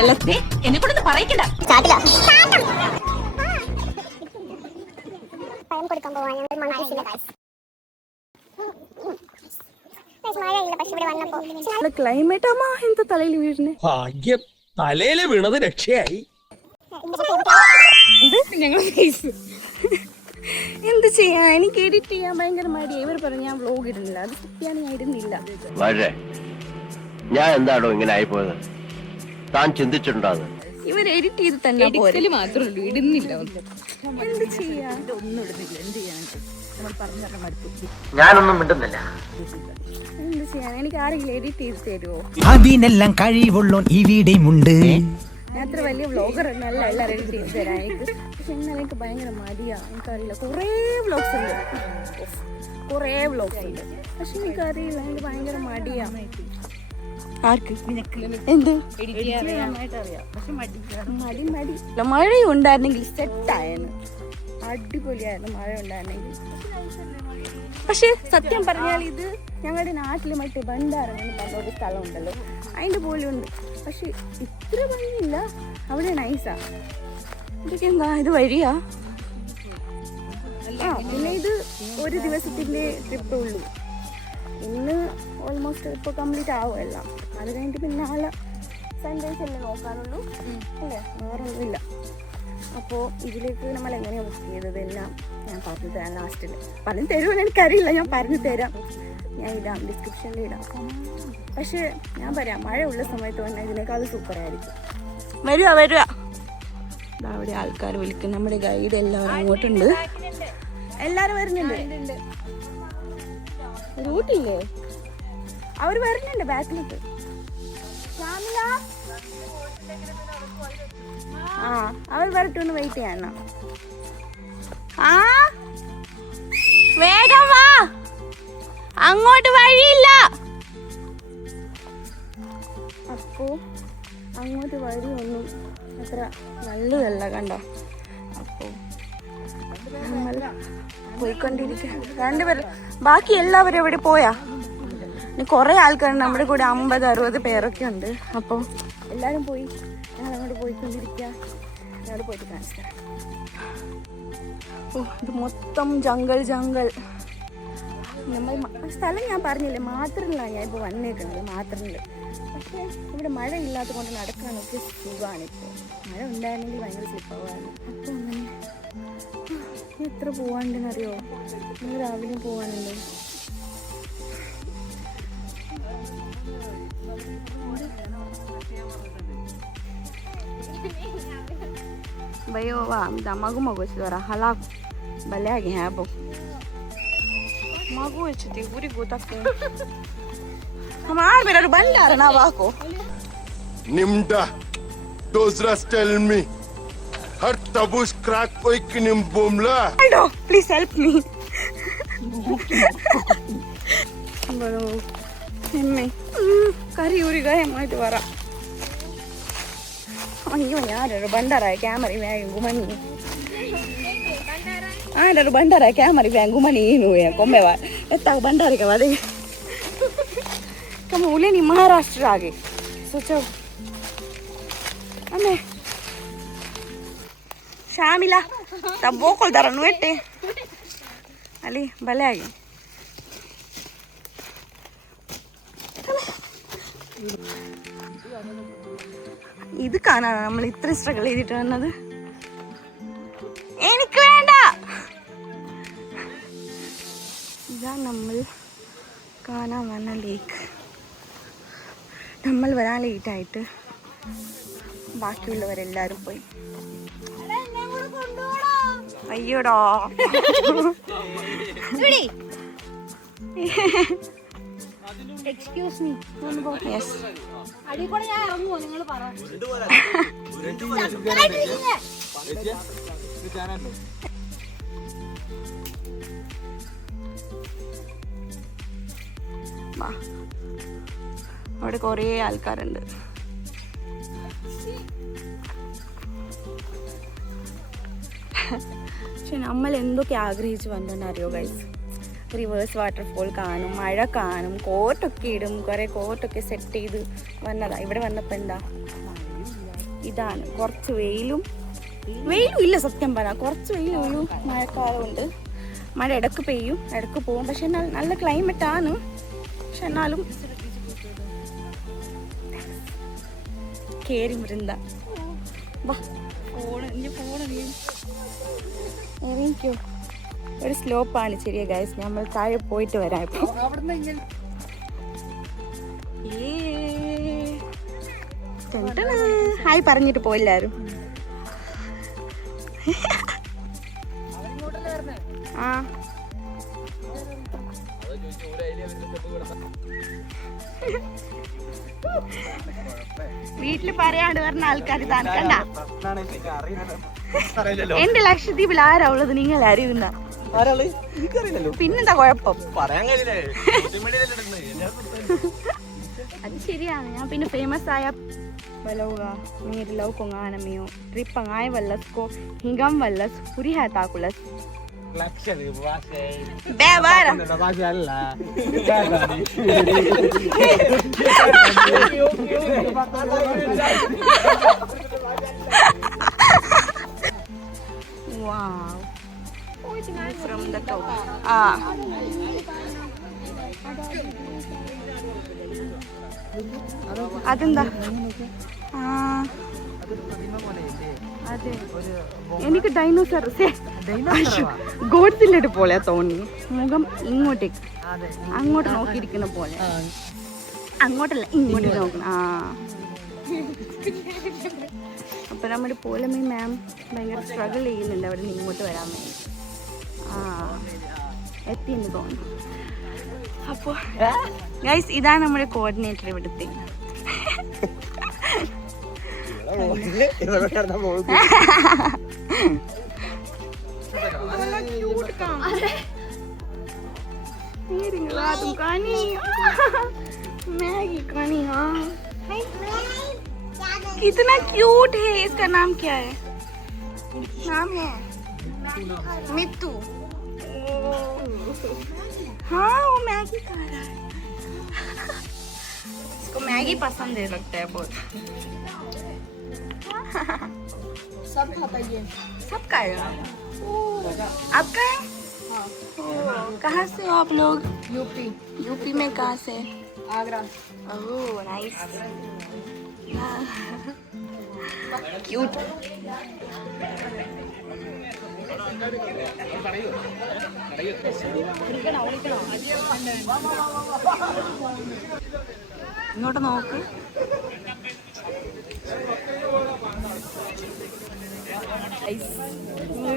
എന്നെ കൊണ്ടൊന്ന് പറയിക്കണ്ട. ക്ലൈമറ്റ് അമ്മ എന്താ തലയിൽ വീഴുന്നേ? ഭാഗ്യം, തലയില് വീണത് രക്ഷയായി. എന്ത് ചെയ്യാ, എനിക്ക് എഡിറ്റ് ചെയ്യാൻ ഭയങ്കര മടി. ഇവർ പറഞ്ഞു ഞാൻ വ്ലോഗ് ഇടുന്നില്ല, അത് സത്യാണ്, ഞാൻ ഇടുന്നില്ല. ഞാൻ എന്താണോ ഇങ്ങനെ ആയിപ്പോയത്, താൻ ചിന്തിച്ചിട്ടുണ്ടോ? ഇവർ എഡിറ്റ് ചെയ്ത് തന്നെ മാത്രമേ ഉള്ളൂ, ഇടുന്നില്ല. എന്ത് ചെയ്യാ, ഞാനൊന്നും മിണ്ടുന്നില്ല. എന്ത് ചെയ്യാൻ, എനിക്ക് ആരെങ്കിലും എഡിറ്റ് ചെയ്ത് തരുമോ? അതിനെല്ലാം കഴിവുള്ളോൻ ഇവിടെയുമുണ്ട്. ഞാൻ അത്ര വലിയ വ്ലോഗർ എന്നല്ല എല്ലാവരും എഡിറ്റ് ചെയ്ത് തരാൻ എനിക്ക്. പക്ഷെ എന്നാൽ എനിക്ക് ഭയങ്കര മടിയാ, എനിക്കറിയില്ല. കുറേ വ്ലോഗ്സ് ഉണ്ട്, പക്ഷെ എനിക്കറിയില്ല, എനിക്ക് ഭയങ്കര മടിയാ. ആർക്ക്? എന്ത് മഴയും ഉണ്ടായിരുന്നെങ്കിൽ സെറ്റായിരുന്നു, അടിപൊളിയായിരുന്നു മഴ ഉണ്ടായിരുന്നെങ്കിൽ. പക്ഷെ സത്യം പറഞ്ഞാൽ ഇത് ഞങ്ങളുടെ നാട്ടിൽ മറ്റേ ബണ്ടാരം എന്ന് പറഞ്ഞ ഒരു സ്ഥലമുണ്ടല്ലോ, അതിൻ്റെ പോലെ ഉണ്ട്. പക്ഷെ ഇത്ര ഭംഗിയില്ല, അവിടെ നൈസാ. ഇതൊക്കെ എന്താ, ഇത് വഴിയാ? പിന്നെ ഇത് ഒരു ദിവസത്തിൻ്റെ ട്രിപ്പേ ഉള്ളൂ. ഇന്ന് ഓൾമോസ്റ്റ് ഇപ്പോൾ കംപ്ലീറ്റ് ആവും എല്ലാം. അത് കഴിഞ്ഞിട്ട് പിന്നെ നാളെ സൺഡേസ് അല്ലേ നോക്കാനുള്ളൂ അല്ലേ, വേറെ ഒന്നുമില്ല. അപ്പോൾ ഇതിലേക്ക് നമ്മൾ എങ്ങനെയാണ് ബുക്ക് ചെയ്തത് എല്ലാം ഞാൻ പറഞ്ഞു തരാം ലാസ്റ്റിൽ. പറഞ്ഞു തരുമെന്ന് എനിക്കറിയില്ല, ഞാൻ പറഞ്ഞു തരാം, ഞാൻ ഇടാം, ഡിസ്ക്രിപ്ഷനിൽ ഇടാം. പക്ഷേ ഞാൻ പറയാം, മഴ ഉള്ള സമയത്ത് വന്നാൽ ഇതിനേക്കാൾ സൂപ്പറായിരിക്കും. വരുക അവിടെ ആൾക്കാർ വിളിക്കും, നമ്മുടെ ഗൈഡ് എല്ലാവരും അങ്ങോട്ടുണ്ട്, എല്ലാവരും വരുന്നുണ്ട്. റൂട്ടില്ലേ, അവർ വരുന്നുണ്ട് ബാക്കിലേക്ക്. ആ, അവർ വരട്ടൊന്ന് വെയിറ്റ് ചെയ്യണം. ആ വേഗം വാ, അങ്ങോട്ട് വഴിയില്ല. അപ്പോ അങ്ങോട്ട് വഴിയൊന്നും അത്ര നല്ലതല്ല, കണ്ടോ? അപ്പോൾ നമ്മൾ പോയിക്കൊണ്ടിരിക്കുക. രണ്ടുപേരും, ബാക്കി എല്ലാവരും എവിടെ പോയാ? ഇനി കുറേ ആൾക്കാരുണ്ട് നമ്മുടെ കൂടെ, 50-60 പേരൊക്കെ ഉണ്ട്. അപ്പോൾ എല്ലാവരും പോയി, ഞങ്ങൾ അങ്ങോട്ട് പോയിക്കൊണ്ടിരിക്കുക. ഞങ്ങൾ പോയിട്ട് കാണിച്ചു തരാം. ഓ, ഇത് മൊത്തം ജംഗൽ. നമ്മൾ സ്ഥലം ഞാൻ പറഞ്ഞില്ലേ, മാത്രമല്ല ഞാൻ ഇപ്പോൾ വന്നേക്കുന്നത്, മാത്രമല്ല. പക്ഷേ ഇവിടെ മഴ ഇല്ലാത്ത കൊണ്ട് നടക്കാനൊക്കെ സുഖമാണ്. ഇപ്പോൾ മഴ ഉണ്ടായിരുന്നെങ്കിൽ ഭയങ്കര സ്ലിപ്പാവായിരുന്നു. അപ്പോൾ അങ്ങനെ എത്ര പോവാണ്ടെന്നറിയോ, ഇന്ന് രാവിലെ പോവാനുണ്ട്. Bayo wa magu chidora halak balagi habo magu chidi puri gotak hamar mera bandar na wako nimda dozras tell me har tabush crack koi kinim bomla. Aldo, please help me. Bro emme kari uri gaye maitu vara. അയ്യോ, ഞാനൊരു ബണ്ടാറായ camera വേഗം ഗുമനി. ആരൊരു ബണ്ടാറായ camera വേഗം ഗുമനി കൊമ്പ എത്താ ബണ്ടാറിക്ക വരെ കമൂലെ നീ മഹാരാഷ്ട്ര ആगे सोचो अमे शामिला तब वो कोल दरनु एट्टे अली भले आगे ഇത് കാണാനാണ് നമ്മൾ ഇത്ര സ്ട്രഗിൾ ചെയ്തിട്ട് വന്നത്. എനിക്ക് വേണ്ട. ഇതാ നമ്മൾ കാണാൻ വന്ന ലേക്ക്. നമ്മൾ വരാൻ ലേറ്റായിട്ട് ബാക്കിയുള്ളവരെല്ലാരും പോയി. അയ്യോടാ, എക്സ്ക്യൂസ് മീ. യെസ്, അടികൂടെ ഞാൻ ഇറങ്ങുമോ? നിങ്ങൾ പറ. അവിടെ കുറേ ആൾക്കാരുണ്ട്. പക്ഷെ നമ്മൾ എന്തൊക്കെ ആഗ്രഹിച്ച് വന്നെന്നറിയോ ഗൈസ്? റിവേഴ്സ് വാട്ടർഫോൾ കാണും, മഴ കാണും, കോട്ടൊക്കെ ഇടും, കുറേ കോട്ടൊക്കെ സെറ്റ് ചെയ്ത് വന്നതാ. ഇവിടെ വന്നപ്പോൾ എന്താ ഇതാണ് കുറച്ച് വെയിലും ഇല്ല സത്യം പറയാം. കുറച്ച് വെയിലും ഒരു മഴക്കാലമുണ്ട്. മഴ ഇടക്ക് പെയ്യും ഇടക്ക് പോകും. പക്ഷെ എന്നാൽ നല്ല ക്ലൈമറ്റ് ആണ്. പക്ഷെ എന്നാലും കേറി വൃന്ദ ഇറങ്ങിക്കോ. ഒരു സ്ലോപ്പാണ് ചെറിയ ഗൈസ്. നമ്മൾ താഴെ പോയിട്ട് വരാം ഇപ്പൊ. ഹായ് പറഞ്ഞിട്ട് പോയില്ലാരും. ആ വീട്ടില് പറയാണ്ട് പറഞ്ഞ ആൾക്കാർ താൻ കണ്ട. എന്റെ ലക്ഷദ്വീപിൽ ആരാ ഉള്ളത്? നിങ്ങൾ അറിയുന്ന പിന്നെന്താ കുഴപ്പം? അത് ശരിയാണ്. ഞാൻ പിന്നെ ഫേമസ് ആയ Balaga, mir law ko nga na miyo. Tripangay walas ko hingam walas puri hata kulas. Luxury base. Bevara. Na base alla. Wow. From the top. Ah. അതെന്താ? അതെ, എനിക്ക് ഡൈനോസർ ഗോഡ്സില്ലിട്ട് പോലെ തോന്നി. മുഖം ഇങ്ങോട്ടേക്ക് അങ്ങോട്ട് നോക്കിയിരിക്കുന്ന പോലെ. അങ്ങോട്ടല്ല ഇങ്ങോട്ട് നോക്കണം. ആ അപ്പൊ നമ്മുടെ പോലമേ മാം ഭയങ്കര സ്ട്രഗിൾ ചെയ്യുന്നുണ്ട് അവിടെ നിന്ന് ഇങ്ങോട്ട് വരാൻ വേണ്ടി. ആ എത്തിയെന്ന് തോന്നുന്നു. അപ്പോൾ ഗൈസ് ഇതാണ് നമ്മുടെ കോർഡിനേറ്റർ ഇവിടുത്തെ. कितना क्यूट है. इसका नाम क्या है? नाम है मित्तू. हाँ वो मैगी खा रहा है. इसको मैगी पसंद है लगता है बहुत. सब खाता है. सब खाएगा. आपका है? कहाँ से हो आप लोग? यूपी. यूपी में कहाँ से? आगरा. Oh nice. क्यूट. ഇങ്ങോട്ട് നോക്ക്.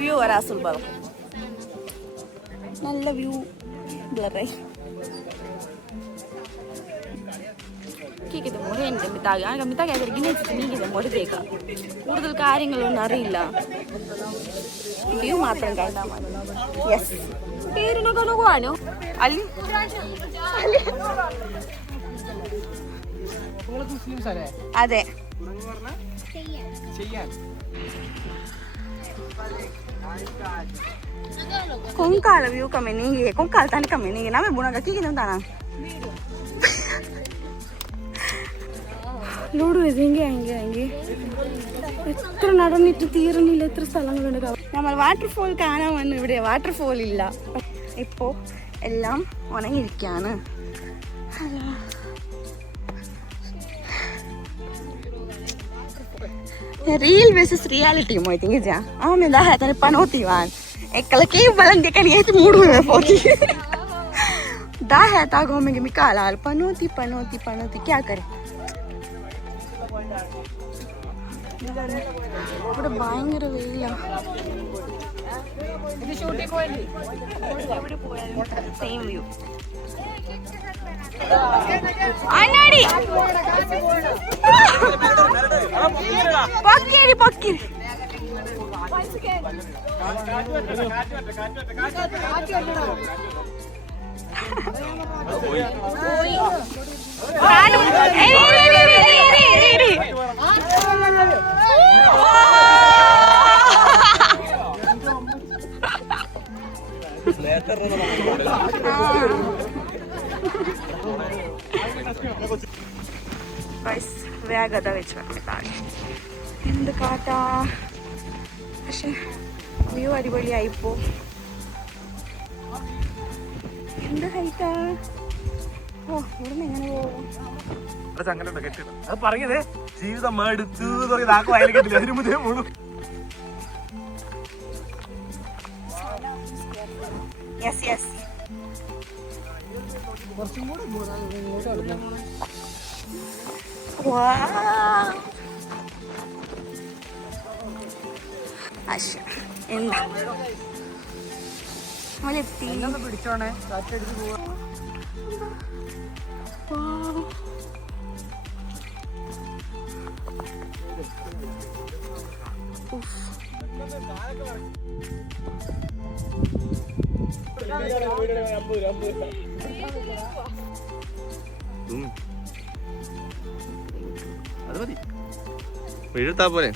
വ്യൂ വരാസുൽ പറ. നല്ല വ്യൂ. ബ്ലറായി കൂടുതൽ കാര്യങ്ങളൊന്നും അറിയില്ല. വ്യൂ മാത്രം കണ്ടാൽ മതി. യെസ് പേരിനൊക്കെ നോക്കുവാനോ? അല്ലി അതെ. Kongkal view kami ni, kongkal tani kami ni. Nama bunga kaki kita tana. Lodu ആയെങ്കിൽ എത്ര നടന്നിട്ട് തീരുന്നില്ല. എത്ര സ്ഥലങ്ങളുണ്ട്. നമ്മൾ വാട്ടർഫോൾ കാണാൻ വന്നു. ഇവിടെ വാട്ടർഫോൾ ഇല്ല. ഇപ്പോൾ എല്ലാം ഉണങ്ങിയിരിക്കുകയാണ്. Real versus reality mo tingin dyan. May lahat na panotiwan. Kalaki yung balang di kaniya ito muro na po. Dahil tago may gamikala. Panoti. Kya kare? ഇവിടെ ഭയങ്കര വെയിലാണ്. Same view. അന്നാടി പൊക്കിരി വേഗത വെച്ച് വന്നിട്ടാണ്. എന്ത് കാറ്റാ, പക്ഷെ വ്യൂ അടിപൊളിയായിപ്പോ. എന്ത് ഹൈറ്റാ. ഓ ഇവിടുന്ന് എങ്ങനെ പോകും? അത് പറഞ്ഞതേ ജീവിതം മടുത്തു വയലിട്ടില്ല അതിന് മുതലേ പോണു. Yes yes. എന്താ നമ്മളെത്തി. പിടിച്ചോണേ കാറ്റടിച്ച് പോവാ. അത് മതി എഴുത്താ പോലെ